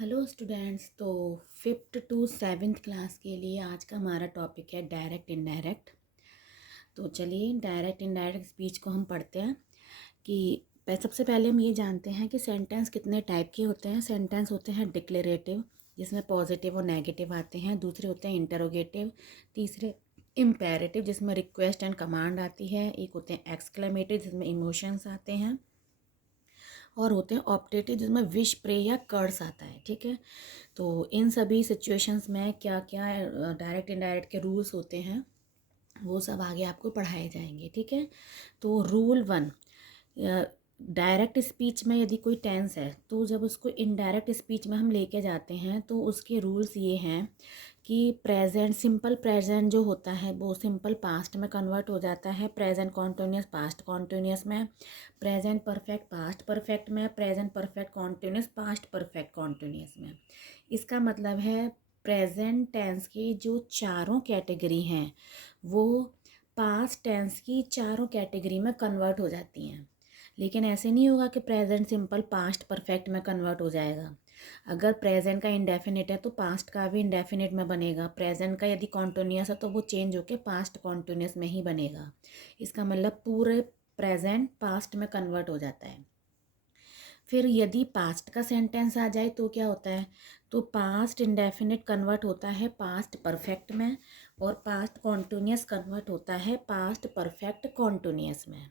Hello students. तो fifth two seventh class के लिए आज का हमारा टॉपिक है डायरेक्ट इनडायरेक्ट। तो चलिए डायरेक्ट इनडायरेक्ट स्पीच को हम पढ़ते हैं कि सबसे पहले हम ये जानते हैं कि सेंटेंस कितने टाइप के होते हैं। सेंटेंस होते हैं डिक्लेरेटिव जिसमें पॉजिटिव और नेगेटिव आते हैं, दूसरे होते हैं इंटरोगेटिव, तीसरे इम्पेरेटिव जिसमें रिक्वेस्ट एंड कमांड आती है, एक होते हैं एक्सक्लेमेटिव जिसमें इमोशंस आते हैं, और होते हैं ऑप्टेटिव जिसमें विश प्रे या कर्स आता है। ठीक है, तो इन सभी सिचुएशंस में क्या क्या डायरेक्ट इनडायरेक्ट के रूल्स होते हैं वो सब आगे आपको पढ़ाए जाएंगे। ठीक है, तो रूल 1, डायरेक्ट स्पीच में यदि कोई टेंस है तो जब उसको इनडायरेक्ट स्पीच में हम लेके जाते हैं तो उसके रूल्स ये हैं कि प्रेजेंट सिंपल प्रेजेंट जो होता है वो सिंपल पास्ट में कन्वर्ट हो जाता है, प्रेजेंट कॉन्टिन्यूस पास्ट कॉन्टिन्यूस में, प्रेजेंट परफेक्ट पास्ट परफेक्ट में, present perfect continuous past perfect continuous में। इसका मतलब है प्रेजेंट टेंस की जो चारों कैटेगरी हैं वो पास्ट टेंस की चारों कैटेगरी में कन्वर्ट हो जाती हैं। लेकिन ऐसे नहीं होगा कि प्रेजेंट सिंपल पास्ट परफेक्ट में कन्वर्ट हो जाएगा। अगर प्रेजेंट का इंडेफिनिट है तो पास्ट का भी इंडेफिनिट में बनेगा, प्रेजेंट का यदि कॉन्टिन्यूस है तो वो चेंज होकर पास्ट कॉन्टिन्यूस में ही बनेगा। इसका मतलब पूरे प्रेजेंट पास्ट में कन्वर्ट हो जाता है। फिर यदि पास्ट का सेंटेंस आ जाए तो क्या होता है, तो पास्ट इंडेफिनिट कन्वर्ट होता है पास्ट परफेक्ट में, और पास्ट कॉन्टिन्यूस कन्वर्ट होता है पास्ट परफेक्ट कॉन्टिन्यूस में।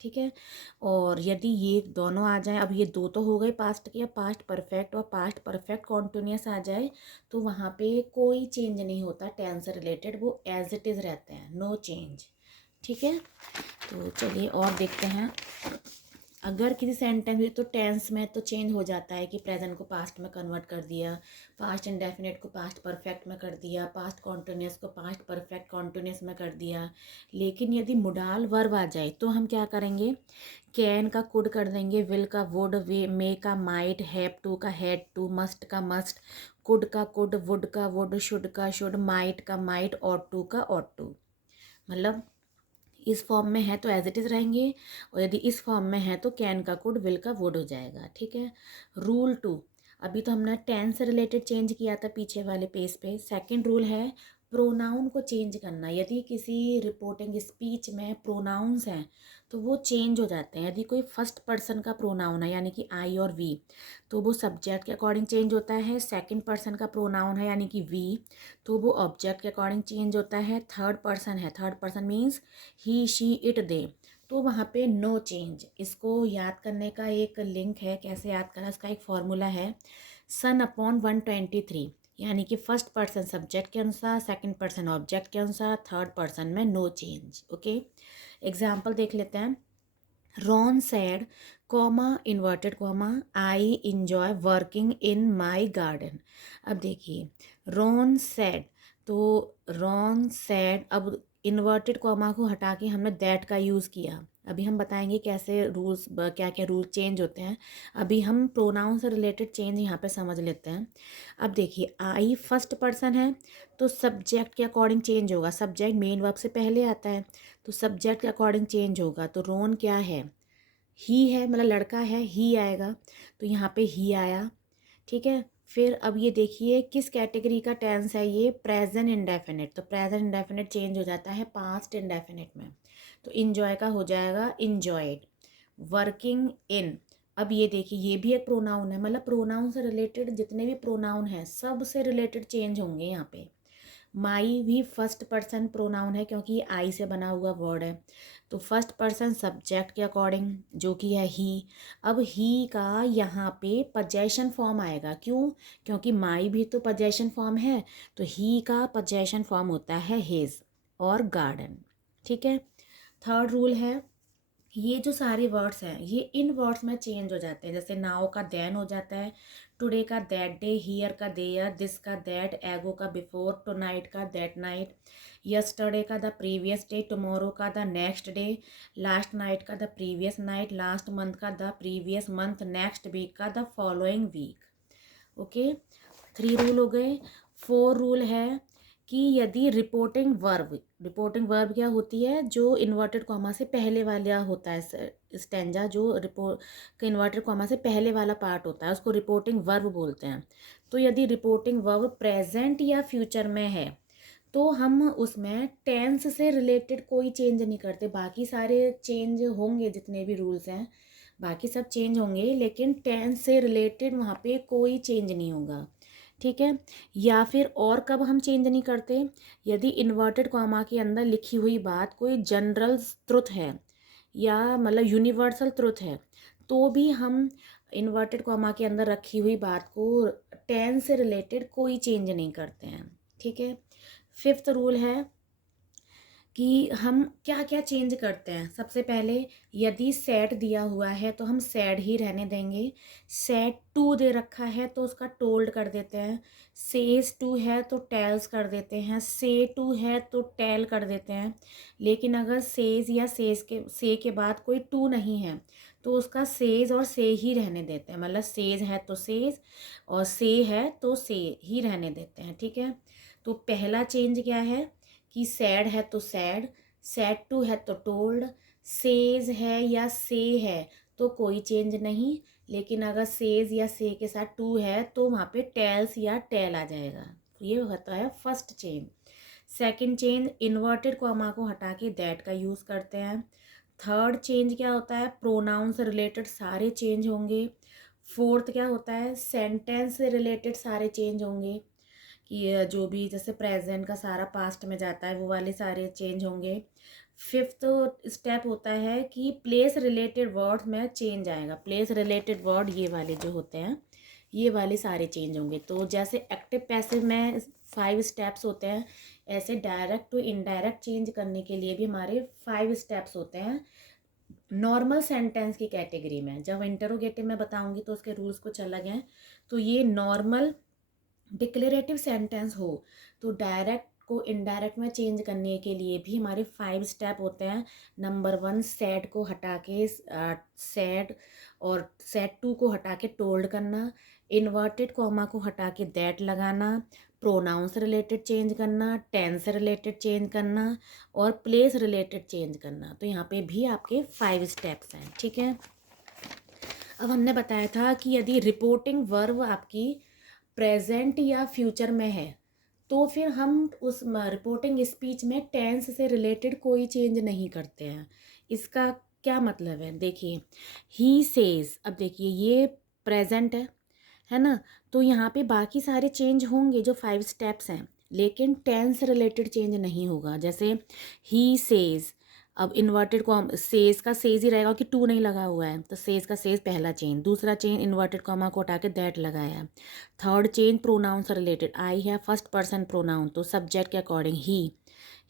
ठीक है, और यदि ये दोनों आ जाए, अब ये दो तो हो गए पास्ट के, पास्ट परफेक्ट और पास्ट परफेक्ट कॉन्टिन्यूस आ जाए तो वहाँ पे कोई चेंज नहीं होता टेंस से रिलेटेड, वो एज इट इज़ रहते हैं, नो चेंज। ठीक है, तो चलिए और देखते हैं। अगर किसी सेंटेंस में तो टेंस में तो चेंज हो जाता है कि प्रेजेंट को पास्ट में कन्वर्ट कर दिया, पास्ट इंडेफिनिट को पास्ट परफेक्ट में कर दिया, पास्ट कॉन्टिन्यूस को पास्ट परफेक्ट कॉन्टिन्यूस में कर दिया। लेकिन यदि मोडाल वर्ब आ जाए तो हम क्या करेंगे, कैन का कुड कर देंगे, विल का वुड, वे मे का माइट, हैव टू का हैड टू, मस्ट का मस्ट, कुड का कुड, वुड का वुड, शुड का शुड, माइट का माइट, ऑट टू का ऑट टू। मतलब इस फॉर्म में है तो एज इट इज़ रहेंगे, और यदि इस फॉर्म में है तो कैन का कुड, विल का वुड हो जाएगा। ठीक है, रूल 2, अभी तो हमने टेंस से रिलेटेड चेंज किया था पीछे वाले पेज पे। सेकंड रूल है प्रोनाउन को चेंज करना। यदि किसी रिपोर्टिंग स्पीच में प्रोनाउंस हैं तो वो चेंज हो जाते हैं। यदि कोई फर्स्ट पर्सन का प्रोनाउन है यानी कि आई और वी तो वो सब्जेक्ट के अकॉर्डिंग चेंज होता है, सेकंड पर्सन का प्रोनाउन है यानी कि वी तो वो ऑब्जेक्ट के अकॉर्डिंग चेंज होता है, थर्ड पर्सन है, third person means he she it they, तो वहाँ पे नो चेंज। इसको याद करने का एक लिंक है, कैसे याद करना, इसका एक फॉर्मूला है सन अपॉन 123, यानी कि फर्स्ट पर्सन सब्जेक्ट के अनुसार, सेकंड पर्सन ऑब्जेक्ट के अनुसार, थर्ड पर्सन में नो चेंज। ओके, एग्जाम्पल देख लेते हैं। Ron sad comma inverted comma I enjoy working in my garden. अब देखिए रॉन सैड, तो रॉन सैड, अब इन्वर्टेड कॉमा को हटा के हमने दैट का यूज़ किया। अभी हम बताएंगे कैसे रूल्स, क्या क्या रूल चेंज होते हैं। अभी हम प्रोनाउन से रिलेटेड चेंज यहाँ पे समझ लेते हैं। अब देखिए आई फर्स्ट पर्सन है तो सब्जेक्ट के अकॉर्डिंग चेंज होगा, सब्जेक्ट मेन वर्ब से पहले आता है तो सब्जेक्ट के अकॉर्डिंग चेंज होगा। तो रोन क्या है, ही है, मतलब लड़का है, ही आएगा तो यहाँ पे ही आया। ठीक है, फिर अब ये देखिए किस कैटेगरी का टेंस है, ये प्रेजेंट इंडेफिनिट, तो प्रेजेंट इंडेफिनिट चेंज हो जाता है पास्ट इंडेफिनिट में, तो इंजॉय का हो जाएगा इंजॉयड। वर्किंग इन, अब ये देखिए ये भी एक प्रोनाउन है, मतलब प्रोनाउन से रिलेटेड जितने भी प्रोनाउन हैं सब से रिलेटेड चेंज होंगे यहाँ पे। माई भी फर्स्ट पर्सन प्रोनाउन है क्योंकि ये आई से बना हुआ वर्ड है, तो फर्स्ट पर्सन सब्जेक्ट के अकॉर्डिंग जो कि है ही। अब ही का यहाँ पे पजेशन फॉर्म आएगा, क्यों, क्योंकि माई भी तो पजेशन फॉर्म है, तो ही का पजेशन फॉर्म होता है हिज और गार्डन। ठीक है, थर्ड रूल है, ये जो सारे वर्ड्स हैं ये इन वर्ड्स में चेंज हो जाते हैं। जैसे नाउ का देन हो जाता है, टुडे का दैट डे, हियर का देयर, दिस का दैट, एगो का बिफोर, टुनाइट का दैट नाइट, यस्टरडे का द प्रीवियस डे, टुमारो का the next day, last night का the previous night, last month का the previous month, next week का the following week. Okay, 3 rule हो गए। 4 rule है कि यदि रिपोर्टिंग वर्ब रिपोर्टिंग वर्ब क्या होती है, जो इन्वर्टेड कॉमा से पहले वाला होता है स्टेंजा, जो रिपोर्ट इन्वर्टेड कॉमा से पहले वाला पार्ट होता है उसको रिपोर्टिंग वर्ब बोलते हैं। तो यदि रिपोर्टिंग वर्ब प्रेजेंट या फ्यूचर में है तो हम उसमें टेंस से रिलेटेड कोई चेंज नहीं करते। बाकी सारे चेंज होंगे, जितने भी रूल्स हैं बाकी सब चेंज होंगे, लेकिन टेंस से रिलेटेड वहाँ पे कोई चेंज नहीं होगा। ठीक है। या फिर और कब हम चेंज नहीं करते, यदि इन्वर्टेड कॉमा के अंदर लिखी हुई बात कोई जनरल ट्रुथ है या मतलब यूनिवर्सल ट्रुथ है, तो भी हम इन्वर्टेड कॉमा के अंदर रखी हुई बात को टेंस से रिलेटेड कोई चेंज नहीं करते हैं। ठीक है। फिफ्थ रूल है कि हम क्या क्या चेंज करते हैं। सबसे पहले यदि सेट दिया हुआ है तो हम सैड ही रहने देंगे। सेट टू दे रखा है तो उसका टोल्ड कर देते हैं। सेज टू है तो टेल्स कर देते हैं। से टू है तो टेल कर देते हैं। लेकिन अगर सेज या से के बाद कोई टू नहीं है तो उसका सेज और से ही रहने देते हैं। मतलब सेज है तो सेज और से है तो से ही रहने देते हैं। ठीक है। तो पहला चेंज क्या है कि सैड है तो सैड, सैड टू है तो टोल्ड, सेज है या से है तो कोई चेंज नहीं। लेकिन अगर सेज या से के साथ टू है तो वहाँ पे टेल्स या टेल आ जाएगा। ये होता है first change. Second change, inverted comma को हटा के दैट का यूज़ करते हैं। थर्ड चेंज क्या होता है, प्रोनाउन से रिलेटेड सारे चेंज होंगे। फोर्थ क्या होता है, सेंटेंस से रिलेटेड सारे चेंज होंगे, कि जो भी जैसे प्रेजेंट का सारा पास्ट में जाता है वो वाले सारे चेंज होंगे। फिफ्थ स्टेप होता है कि प्लेस रिलेटेड वर्ड में चेंज आएगा। प्लेस रिलेटेड वर्ड ये वाले जो होते हैं ये वाले सारे चेंज होंगे। तो जैसे एक्टिव पैसिव में 5 स्टेप्स होते हैं, ऐसे डायरेक्ट टू इनडायरेक्ट चेंज करने के लिए भी हमारे 5 स्टेप्स होते हैं। नॉर्मल सेंटेंस की कैटेगरी में, जब इंटरोगेटिव में बताऊंगी तो उसके रूल्स कुछ अलग हैं। तो ये नॉर्मल डिक्लेरेटिव सेंटेंस हो तो डायरेक्ट को इनडायरेक्ट में चेंज करने के लिए भी हमारे 5 स्टेप होते हैं। नंबर 1, सैड को हटा के सैड, और सैड टू को हटा के टोल्ड करना, इन्वर्टेड कॉमा को हटा के दैट लगाना, प्रोनाउन से रिलेटेड चेंज करना, टेंस से रिलेटेड चेंज करना और प्लेस रिलेटेड चेंज करना। तो यहाँ पे भी आपके 5 स्टेप्स हैं। ठीक है। अब हमने बताया था कि यदि रिपोर्टिंग वर्ब आपकी प्रेजेंट या फ्यूचर में है तो फिर हम उस रिपोर्टिंग स्पीच में टेंस से रिलेटेड कोई चेंज नहीं करते हैं। इसका क्या मतलब है, देखिए ही सेज, अब देखिए ये प्रेजेंट है ना, तो यहाँ पे बाकी सारे चेंज होंगे जो 5 स्टेप्स हैं, लेकिन टेंस रिलेटेड चेंज नहीं होगा। जैसे ही सेज, अब इन्वर्टेड कॉम सेज का सेज ही रहेगा कि टू नहीं लगा हुआ है, तो सेज का सेज पहला चेंज। दूसरा चेंज इन्वर्टेड कॉमा को हटा के दैट लगाया। थर्ड चेंज प्रोनाउन से रिलेटेड, आई है फर्स्ट पर्सन प्रोनाउन तो सब्जेक्ट के अकॉर्डिंग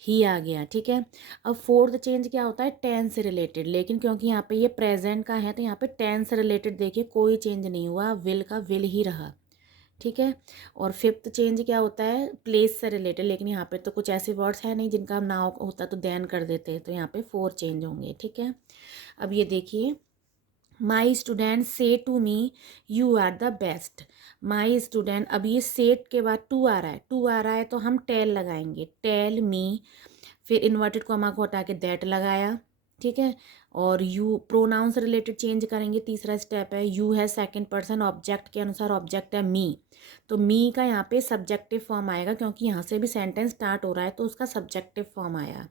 ही आ गया। ठीक है। अब फोर्थ चेंज क्या होता है, टेंस से रिलेटेड, लेकिन क्योंकि यहाँ पे ये प्रेजेंट का है तो यहाँ पे टेंस से रिलेटेड देखिए कोई चेंज नहीं हुआ, विल का विल ही रहा। ठीक है। और फिफ्थ चेंज क्या होता है, प्लेस से रिलेटेड, लेकिन यहाँ पे तो कुछ ऐसे वर्ड्स हैं नहीं जिनका नाउ होता तो देन कर देते, तो यहाँ पे 4 चेंज होंगे। ठीक है। अब ये देखिए, my student say to me you are the best. My student, अब ये सेट के बाद टू आ रहा है, टू आ रहा है तो हम टेल लगाएंगे, टेल मी, फिर इन्वर्टेड कॉमा को हटा के दैट लगाया। ठीक है। और यू प्रोनाउन से रिलेटेड चेंज करेंगे, तीसरा स्टेप है। यू है सेकंड पर्सन, ऑब्जेक्ट के अनुसार ऑब्जेक्ट है मी, तो मी का यहाँ पे सब्जेक्टिव फॉर्म आएगा क्योंकि यहाँ से भी सेंटेंस स्टार्ट हो रहा है तो उसका सब्जेक्टिव फॉर्म आया।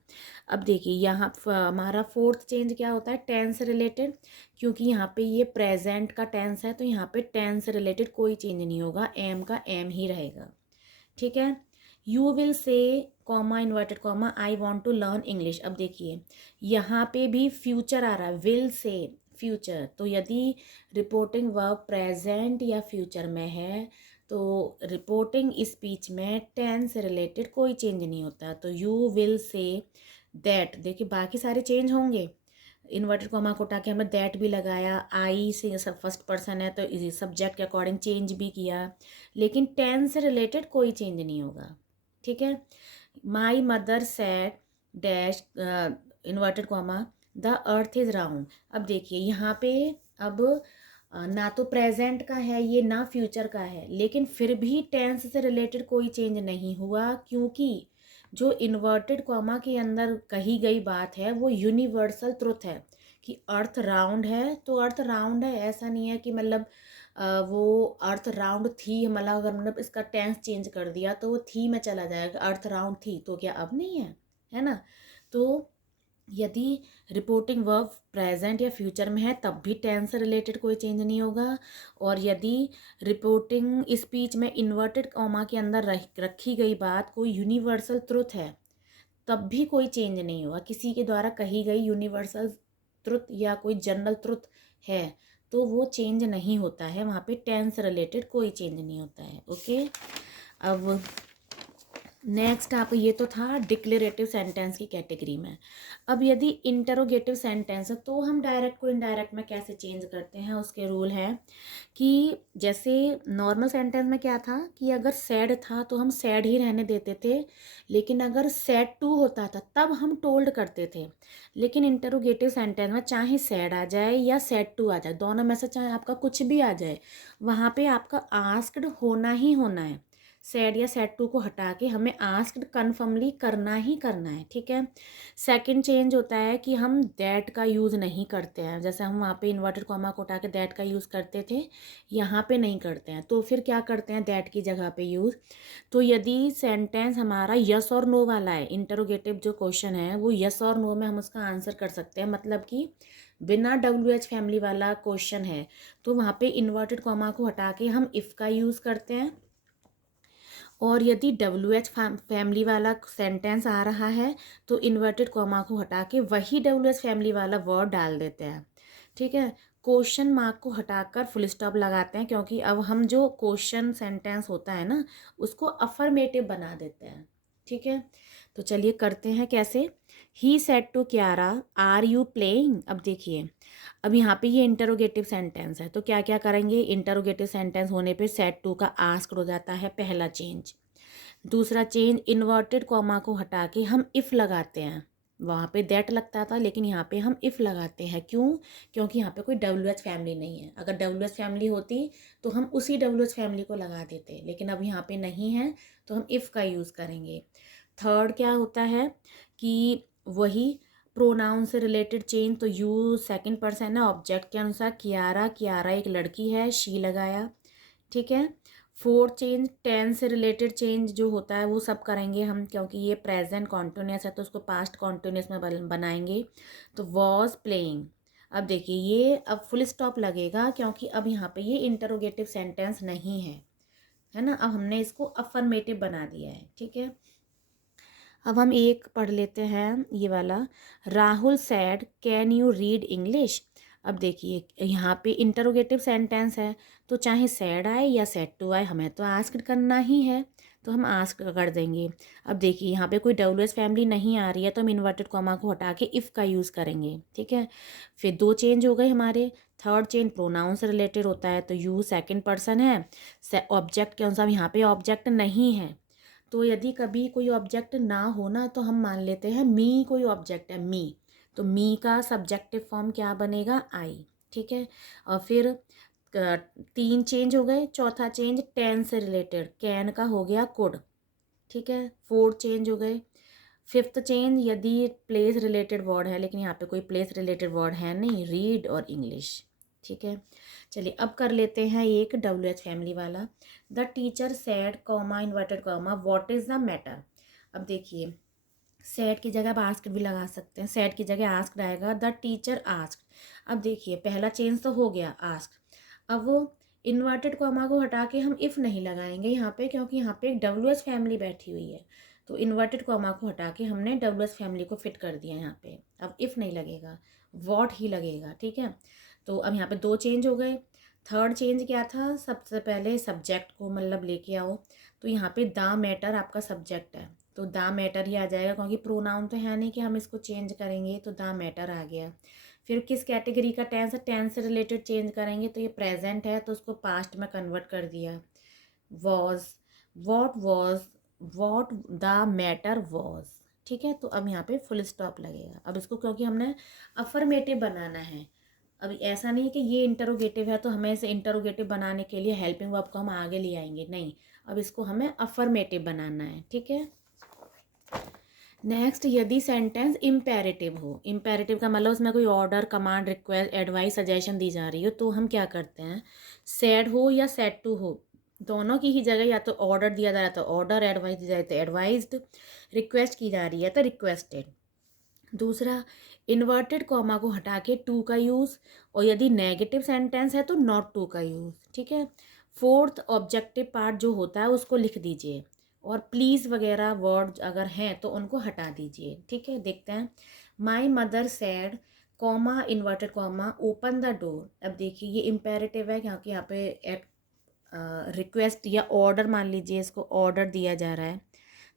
अब देखिए यहाँ हमारा फोर्थ चेंज क्या होता है, टेंस रिलेटेड, क्योंकि यहाँ पे ये प्रेजेंट का टेंस है तो यहाँ पे टेंस से रिलेटेड कोई चेंज नहीं होगा, एम का एम ही रहेगा। ठीक है। You will say comma inverted comma I want to learn English. अब देखिए यहाँ पे भी फ्यूचर आ रहा है, विल से फ्यूचर, तो यदि रिपोर्टिंग वर्ब प्रेजेंट या फ्यूचर में है तो रिपोर्टिंग स्पीच में टेंस से रिलेटेड कोई चेंज नहीं होता। तो यू विल से दैट, देखिए बाकी सारे चेंज होंगे, इन्वर्टेड कॉमा को उठा के हमने दैट भी लगाया, आई से सब फर्स्ट पर्सन है तो सब्जेक्ट के अकॉर्डिंग चेंज भी किया, लेकिन टेंस से रिलेटेड कोई चेंज नहीं होगा। ठीक है। My mother sad dash inverted comma the earth is round. अब देखिए यहाँ पे अब ना तो प्रेजेंट का है ये ना फ्यूचर का है, लेकिन फिर भी टेंस से रिलेटेड कोई चेंज नहीं हुआ, क्योंकि जो इन्वर्टेड कॉमा के अंदर कही गई बात है वो यूनिवर्सल ट्रुथ है कि अर्थ राउंड है तो अर्थ राउंड है। ऐसा नहीं है कि मतलब वो अर्थ राउंड थी, मतलब अगर मतलब इसका टेंस चेंज कर दिया तो वो थी में चला जाएगा। अर्थ राउंड थी तो क्या अब नहीं है, है ना। तो यदि रिपोर्टिंग वर्ब प्रेजेंट या फ्यूचर में है तब भी टेंस से रिलेटेड कोई चेंज नहीं होगा। और यदि रिपोर्टिंग स्पीच में इन्वर्टेड कॉमा के अंदर रखी गई बात कोई यूनिवर्सल ट्रुथ है तब भी कोई चेंज नहीं होगा। किसी के द्वारा कही गई यूनिवर्सल ट्रुथ या कोई जनरल ट्रुथ है तो वो चेंज नहीं होता है, वहाँ पे टेंस रिलेटेड कोई चेंज नहीं होता है। ओके, अब नेक्स्ट आप, ये तो था डिक्लेरेटिव सेंटेंस की कैटेगरी में। अब यदि इंटरोगेटिव सेंटेंस है तो हम डायरेक्ट को इनडायरेक्ट में कैसे चेंज करते हैं, उसके रूल है कि जैसे नॉर्मल सेंटेंस में क्या था कि अगर सैड था तो हम सैड ही रहने देते थे, लेकिन अगर सैड टू होता था तब हम टोल्ड करते थे। लेकिन इंटरोगेटिव सेंटेंस में चाहे सैड आ जाए या सैड टू आ जाए, दोनों में से चाहे आपका कुछ भी आ जाए, वहाँ पे आपका आस्क्ड होना ही होना है। सैड या सैड टू को हटा के हमें आस्क्ड कन्फर्मली करना ही करना है, ठीक है। सेकंड चेंज होता है कि हम दैट का यूज़ नहीं करते हैं। जैसे हम वहाँ पे इन्वर्टेड कॉमा को हटा के दैट का यूज़ करते थे, यहाँ पे नहीं करते हैं। तो फिर क्या करते हैं दैट की जगह पे यूज़। तो यदि सेंटेंस हमारा यस और नो वाला है, इंटरोगेटिव जो क्वेश्चन है वो यस और नो में हम उसका आंसर कर सकते हैं, मतलब कि बिना WH फैमिली वाला क्वेश्चन है तो वहाँ पे इन्वर्टेड कॉमा को हटा के हम इफ़ का यूज़ करते हैं। और यदि WH फैमिली वाला सेंटेंस आ रहा है तो इन्वर्टेड कॉमा को हटा के वही WH फैमिली वाला वर्ड डाल देते हैं, ठीक है। क्वेश्चन मार्क को हटाकर फुल स्टॉप लगाते हैं, क्योंकि अब हम जो क्वेश्चन सेंटेंस होता है ना उसको अफर्मेटिव बना देते हैं, ठीक है। तो चलिए करते हैं कैसे। He said to Kiara are you playing. अब देखिए, अब यहाँ पे ये इंटरोगेटिव सेंटेंस है तो क्या क्या करेंगे, इंटरोगेटिव सेंटेंस होने पे सेड टू का आस्क्ड हो जाता है, पहला चेंज। दूसरा चेंज, इन्वर्टेड कॉमा को हटा के हम इफ़ लगाते हैं। वहाँ पे दैट लगता था लेकिन यहाँ पे हम इफ़ लगाते हैं, क्यों, क्योंकि यहाँ पे कोई WH फैमिली नहीं है। अगर WH फैमिली होती तो हम उसी WH फैमिली को लगा देते, लेकिन अब यहाँ पे नहीं है तो हम इफ़ का यूज़ करेंगे। थर्ड क्या होता है कि वही प्रोनाउन से रिलेटेड चेंज, तो यू सेकंड पर्सन है, ऑब्जेक्ट के अनुसार कियारा, कियारा एक लड़की है, शी लगाया, ठीक है। फोर्थ चेंज, टेंस से रिलेटेड चेंज जो होता है वो सब करेंगे हम, क्योंकि ये प्रेजेंट कॉन्टिन्यूस है तो उसको पास्ट कॉन्टिन्यूस में बनाएंगे। तो वॉज प्लेइंग। अब देखिए ये अब फुल स्टॉप लगेगा क्योंकि अब यहाँ पे ये इंटरोगेटिव सेंटेंस नहीं है ना। अब हमने इसको अफर्मेटिव बना दिया है, ठीक है। अब हम एक पढ़ लेते हैं ये वाला, Rahul sad can you read English. अब देखिए यहाँ पे इंटरोगेटिव सेंटेंस है तो चाहे सैड आए या सैड टू आए हमें तो आस्क करना ही है, तो हम आस्क कर देंगे। अब देखिए यहाँ पे कोई WH फैमिली नहीं आ रही है तो हम इन्वर्टेड कॉमा को हटा के इफ़ का यूज़ करेंगे, ठीक है। फिर दो चेंज हो गए हमारे। थर्ड चेंज प्रोनाउन से रिलेटेड होता है तो यू सेकंड पर्सन है, ऑब्जेक्ट के अनुसार यहाँ पे ऑब्जेक्ट नहीं है। तो यदि कभी कोई ऑब्जेक्ट ना हो ना तो हम मान लेते हैं मी कोई ऑब्जेक्ट है, मी, तो मी का सब्जेक्टिव फॉर्म क्या बनेगा, आई, ठीक है। और फिर तीन चेंज हो गए। चौथा चेंज टेंस से रिलेटेड, कैन का हो गया कुड, ठीक है। फोर्थ चेंज हो गए। फिफ्थ चेंज, यदि प्लेस रिलेटेड वर्ड है, लेकिन यहाँ पे कोई प्लेस रिलेटेड वर्ड है नहीं, रीड और इंग्लिश, ठीक है। चलिए अब कर लेते हैं एक WH फैमिली वाला। The teacher sad comma inverted comma what is the matter. अब देखिए सैड की जगह आप आस्क्ड भी लगा सकते हैं, सैड की जगह आस्क्ड आएगा, द टीचर आस्क्ड। अब देखिए पहला चेंज तो हो गया आस्क्ड। अब वो इन्वर्टेड कॉमा को हटा के हम इफ़ नहीं लगाएंगे यहाँ पे, क्योंकि यहाँ पे एक WH फैमिली बैठी हुई है। तो इन्वर्टेड कॉमा को हटा के हमने WH फैमिली को फिट कर दिया यहाँ पे। अब इफ़ नहीं लगेगा, वॉट ही लगेगा, ठीक है। तो अब यहाँ पे दो चेंज हो गए। थर्ड चेंज क्या था, सबसे पहले सब्जेक्ट को मतलब लेके आओ, तो यहाँ पे द मैटर आपका सब्जेक्ट है तो द मैटर ही आ जाएगा, क्योंकि प्रोनाउन तो है नहीं कि हम इसको चेंज करेंगे, तो द मैटर आ गया। फिर किस कैटेगरी का टेंस है, टेंस से रिलेटेड चेंज करेंगे तो ये प्रेजेंट है तो उसको पास्ट में कन्वर्ट कर दिया, was, what the matter was, ठीक है। तो अब यहाँ पे फुल स्टॉप लगेगा। अब इसको क्योंकि हमने अफर्मेटिव बनाना है, अभी ऐसा नहीं है कि ये इंटरोगेटिव है तो हमें इसे इंटरोगेटिव बनाने के लिए हेल्पिंग वर्ब को हम आगे ले आएंगे, नहीं, अब इसको हमें अफर्मेटिव बनाना है, ठीक है। नेक्स्ट, यदि सेंटेंस इम्पेरेटिव हो, इम्पेरेटिव का मतलब उसमें कोई order, command, request, advice, suggestion दी जा रही हो, तो हम क्या करते हैं, सेड हो या सेड टू हो, दोनों की ही जगह या तो ऑर्डर दिया जा रहा है तो ऑर्डर, एडवाइस दी जा रही है तो एडवाइज्ड, रिक्वेस्ट की जा रही है तो रिक्वेस्टेड। दूसरा, इन्वर्टेड कॉमा को हटा के टू का यूज़, और यदि नेगेटिव सेंटेंस है तो नॉट टू का यूज़, ठीक है। फोर्थ, ऑब्जेक्टिव पार्ट जो होता है उसको लिख दीजिए, और प्लीज़ वगैरह वर्ड अगर हैं तो उनको हटा दीजिए, ठीक है। देखते हैं, my mother sad comma inverted comma open the door. अब देखिए ये इम्पेरेटिव है क्योंकि यहाँ पे एक रिक्वेस्ट या ऑर्डर, मान लीजिए इसको ऑर्डर दिया जा रहा है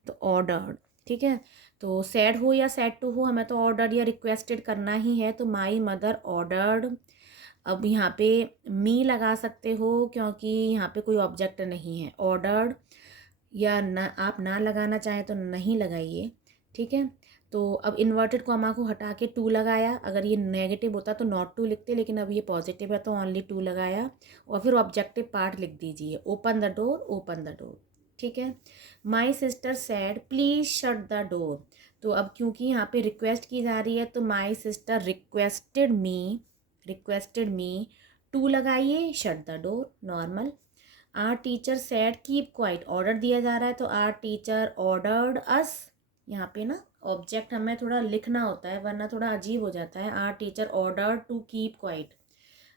तो ऑर्डर्ड, ठीक है। तो सैड हो या सैड टू हो, हमें तो ऑर्डर या रिक्वेस्टेड करना ही है, तो माई मदर ऑर्डर्ड। अब यहाँ पे मी लगा सकते हो क्योंकि यहाँ पे कोई ऑब्जेक्ट नहीं है, ऑर्डर्ड, या ना आप ना लगाना चाहें तो नहीं लगाइए, ठीक है। तो अब इन्वर्टेड कॉमा को हटा के टू लगाया, अगर ये नेगेटिव होता तो नॉट टू लिखते, लेकिन अब ये पॉजिटिव है तो ओनली टू लगाया, और फिर ऑब्जेक्टिव पार्ट लिख दीजिए, open the door, open the door, ठीक है। My sister sad please shut the door. तो अब क्योंकि यहाँ पे रिक्वेस्ट की जा रही है तो my sister requested me to लगाइए, shut the door, normal. Our teacher said keep quiet, order दिया जा रहा है तो आर टीचर ऑर्डर्ड अस। यहाँ पे ना ऑब्जेक्ट हमें थोड़ा लिखना होता है वरना थोड़ा अजीब हो जाता है। Our teacher ordered to keep quiet,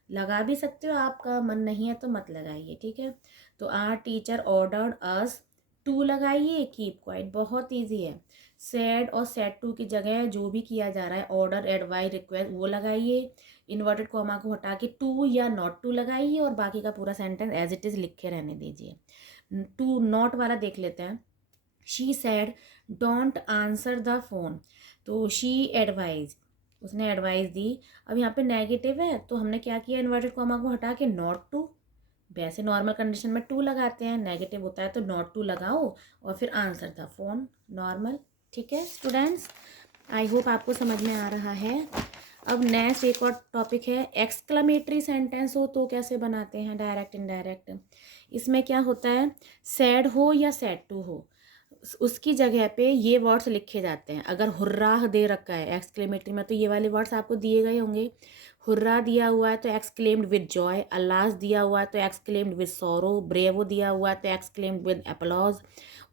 लगा भी सकते हो, आपका मन नहीं है तो मत लगाइए, ठीक है। तो our teacher ordered us to लगाइए, कीप क्वाइट, बहुत ईजी है। सैड और सैड टू की जगह जो भी किया जा रहा है, ऑर्डर, एडवाइस, रिक्वेस्ट, वो लगाइए। इन्वर्टेड कॉमा को हटा के टू या नॉट टू लगाइए, और बाकी का पूरा सेंटेंस एज इट इज़ लिखे रहने दीजिए। टू नॉट वाला देख लेते हैं। She said don't answer the phone, तो शी एडवाइज, उसने एडवाइस दी। अब यहाँ पे नेगेटिव है तो हमने क्या किया, इन्वर्टेड कॉमा को हटा के नॉट टू, वैसे नॉर्मल कंडीशन में टू लगाते हैं, नेगेटिव होता है तो नॉट टू लगाओ, और फिर आंसर द फोन, नॉर्मल, ठीक है स्टूडेंट्स। आई होप आपको समझ में आ रहा है। अब नेक्स्ट एक और टॉपिक है, एक्सक्लेमेटरी सेंटेंस हो तो कैसे बनाते हैं, डायरेक्ट इनडायरेक्ट। इसमें क्या होता है, सैड हो या सैड टू हो, उसकी जगह पे ये वर्ड्स लिखे जाते हैं। अगर हुर्राह दे रखा है एक्सक्लेमेटरी में तो ये वाले वर्ड्स आपको दिए गए होंगे। हुर्रा दिया हुआ है तो एक्सक्लेम्ड विद जॉय, अलास दिया हुआ है तो एक्सक्लेम्ड विद सोरो, ब्रेवो दिया हुआ है तो एक्सक्लेम्ड विद अपलॉज,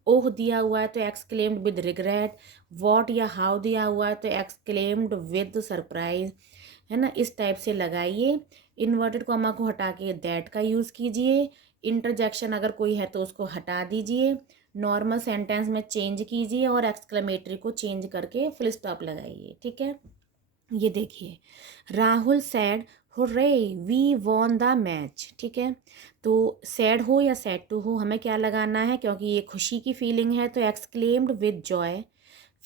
ओह दिया हुआ है तो एक्सक्लेम्ड विद रिग्रेट, वॉट या हाउ दिया हुआ है तो एक्सक्लेम्ड विद सरप्राइज, है ना। इस टाइप से लगाइए। इन्वर्टेड कॉमा को हटा के दैट का यूज़ कीजिए। इंटरजेक्शन अगर कोई है तो उसको हटा दीजिए। नॉर्मल सेंटेंस में चेंज कीजिए और एक्सक्लेमेटरी को चेंज करके फुल स्टॉप लगाइए, ठीक है। ये देखिए, Rahul said hurray we won the match, ठीक है। तो सैड हो या सैड टू हो, हमें क्या लगाना है, क्योंकि ये खुशी की फीलिंग है तो एक्सक्लेम्ड विद जॉय।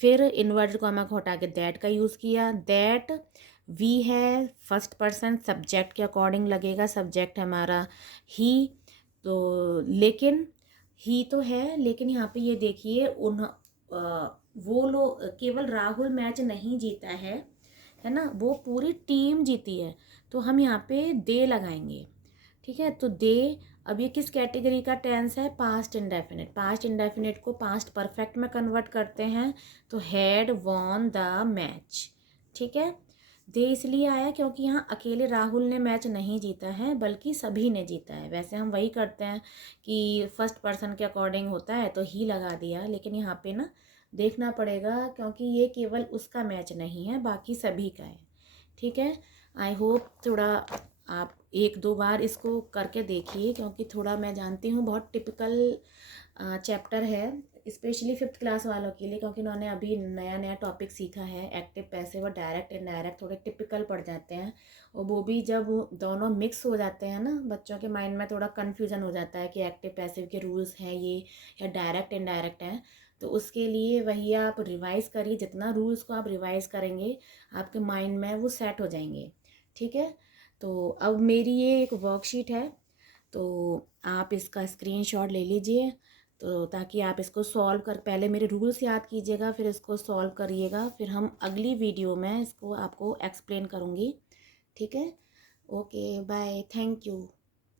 फिर इन्वर्टेड कॉमा को हटा के दैट का यूज़ किया। दैट वी है फर्स्ट पर्सन, सब्जेक्ट के अकॉर्डिंग लगेगा, सब्जेक्ट हमारा ही। तो लेकिन ही तो है, लेकिन यहाँ पे ये देखिए वो लोग, केवल राहुल मैच नहीं जीता है ना, वो पूरी टीम जीती है, तो हम यहाँ पे दे लगाएंगे, ठीक है। तो दे, अब ये किस कैटेगरी का टेंस है, पास्ट इंडेफिनिट। पास्ट इंडेफिनिट को पास्ट परफेक्ट में कन्वर्ट करते हैं तो हैड वॉन द मैच, ठीक है। दे इसलिए आया क्योंकि यहाँ अकेले राहुल ने मैच नहीं जीता है बल्कि सभी ने जीता है। वैसे हम वही करते हैं कि फर्स्ट पर्सन के अकॉर्डिंग होता है तो ही लगा दिया, लेकिन यहाँ पे ना देखना पड़ेगा क्योंकि ये केवल उसका मैच नहीं है, बाकी सभी का है, ठीक है। आई होप थोड़ा आप एक दो बार इसको करके देखिए, क्योंकि थोड़ा मैं जानती हूँ बहुत टिपिकल चैप्टर है, स्पेशली फिफ्थ क्लास वालों के लिए, क्योंकि उन्होंने अभी नया नया टॉपिक सीखा है। एक्टिव पैसिव और डायरेक्ट इनडायरेक्ट थोड़े टिपिकल पड़ जाते हैं, और वो भी जब दोनों मिक्स हो जाते हैं ना, बच्चों के माइंड में थोड़ा कन्फ्यूज़न हो जाता है कि एक्टिव पैसिव के रूल्स हैं ये या डायरेक्ट इनडायरेक्ट हैं। तो उसके लिए वही आप रिवाइज़ करिए, जितना रूल्स को आप रिवाइज़ करेंगे आपके माइंड में वो सेट हो जाएंगे, ठीक है। तो अब मेरी ये एक वर्कशीट है, तो आप इसका स्क्रीनशॉट ले लीजिए, तो ताकि आप इसको सॉल्व कर, पहले मेरे रूल्स याद कीजिएगा फिर इसको सॉल्व करिएगा, फिर हम अगली वीडियो में इसको आपको एक्सप्लेन करूँगी, ठीक है। Okay bye, thank you.